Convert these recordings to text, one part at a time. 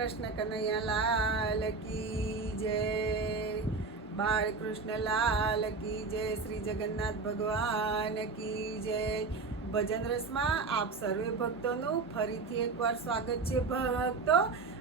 કૃષ્ણ કનૈયા લાલ કી જય. બાળકૃષ્ણ લાલ કી જય. શ્રી જગન્નાથ ભગવાન કી જય. ભજન રસમાં આપ સર્વે ભક્તોનું ફરીથી એકવાર સ્વાગત છે ભક્તો.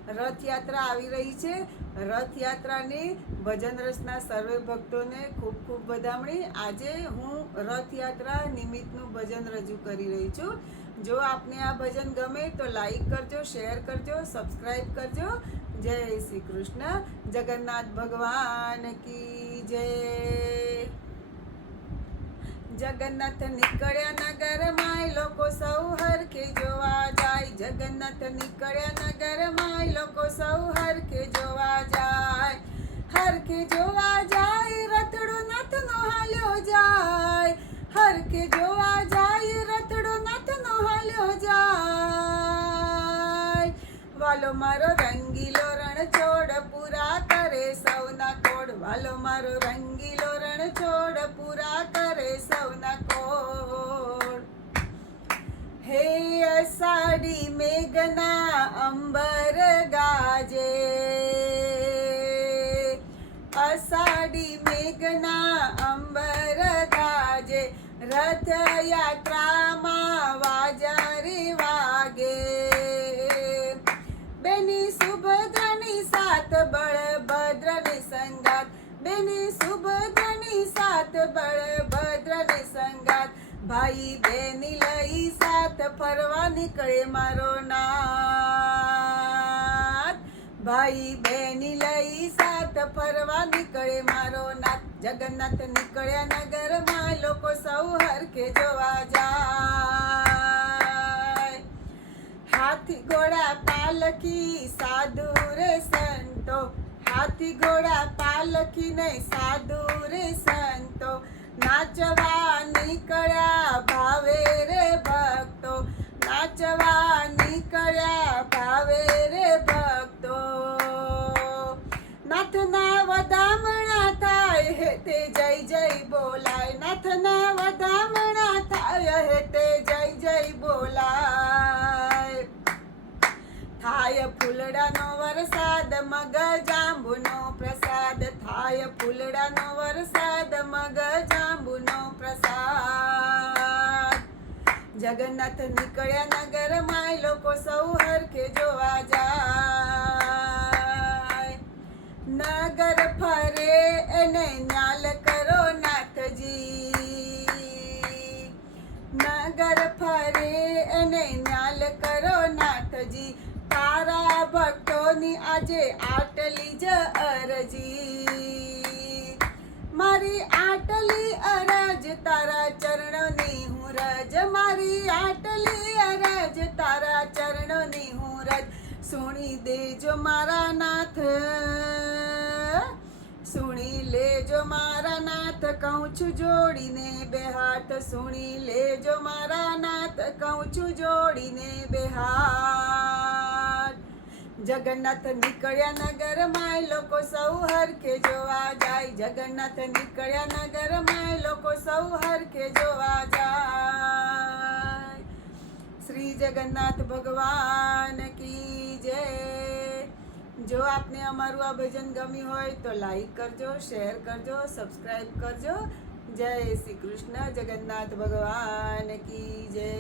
રથયાત્રા આવી રહી છે. રથયાત્રાની ભજન રસના સર્વે ભક્તોને ખૂબ ખૂબ વધામણી. આજે હું રથયાત્રા નિમિત્તનું ભજન રજૂ કરી રહી છું. જો આપને આ ભજન ગમે તો લાઈક કરજો, શેર કરજો સબસ્ક્રાઈબ કરજો. જય શ્રી કૃષ્ણ. જગન્નાથ ભગવાન કી જય. જગન્નાથ નીકળ્યા નગરમાં લોકો સૌ હરખે જોવા જાય. જગન્નાથ નીકળ્યા નગરમાં લોકો સૌ હરખે જોવા જાય હરખે જોવા જાય રથડો નાથનો હાલ્યો જાય હરખે જોવા જાય રથડો નાથનો હાલ્યો જાય વાલો મારો રંગીલો રણ છોડ પૂરા કરે સૌના કોડ વાલો મારો રંગીલો રણ છોડ પૂરા અષાઢી મેઘના અંબર ગાજે અષાઢી મેઘના અંબર ગાજે રથયાત્રામાં વાજારી વાગે બેની સુભદ્રની સાત બળભદ્રની સંગાત બેની સુભદ્રની સાત બળ ભાઈ બેની લઈ સાત ફરવા નીકળે મારો નાથ. ભાઈ બેની લઈ સાત ફરવા નીકળે મારો નાથ. જગન્નાથ નીકળ્યા નગરમાં લોકો સૌ હરખે જોવા જાય. હાથી ઘોડા પાલખી સાધુ રે સંતો. હાથી ઘોડા પાલખી નહીં સાધુ રે સંતો. નાચવા ભાવે રે ભક્તો. નાથના વધામણા થાય હે તે જય જય બોલાય. નાથના વધામણા થાય હે તે જય જય બોલાય. થાય ફૂલડાનો વરસાદ મગ જાંબુનો પ્રસાદ. થાય ફૂલડાનો વરસાદ જગન્નાથ નીકળ્યા નગરમાં લોકો સૌ હરખે જોવા જાય. નગર ફરે એને ન્યાલ કરો નાથજી. નગર ફરે એને ન્યાલ કરો નાથજી. તારા ભક્તોની આજે આટલી જ અરજી. મારી આટલી અરજ તારા રજ મારી આટલી અરજ તારા ચરણોની હું રજ. સુણી દેજો મારા નાથ. સુણી લેજો મારા નાથ, કહું છું જોડીને બે હાથ. સુણી લેજો મારા નાથ, કહું છું જોડીને બે હાથ. જગન્નાથ નીકળ્યા નગરમાં લોકો સૌ હરખે જોવા જાય. જગન્નાથ નીકળ્યા નગરમાં લોકો સૌ હરખે જોવા જાય. શ્રી જગન્નાથ ભગવાન કી જય. જો આપને અમારું આ ભજન ગમ્યું હોય તો લાઈક કરજો, શેર કરજો સબસ્ક્રાઈબ કરજો. જય શ્રી કૃષ્ણ, જગન્નાથ ભગવાન કી જય.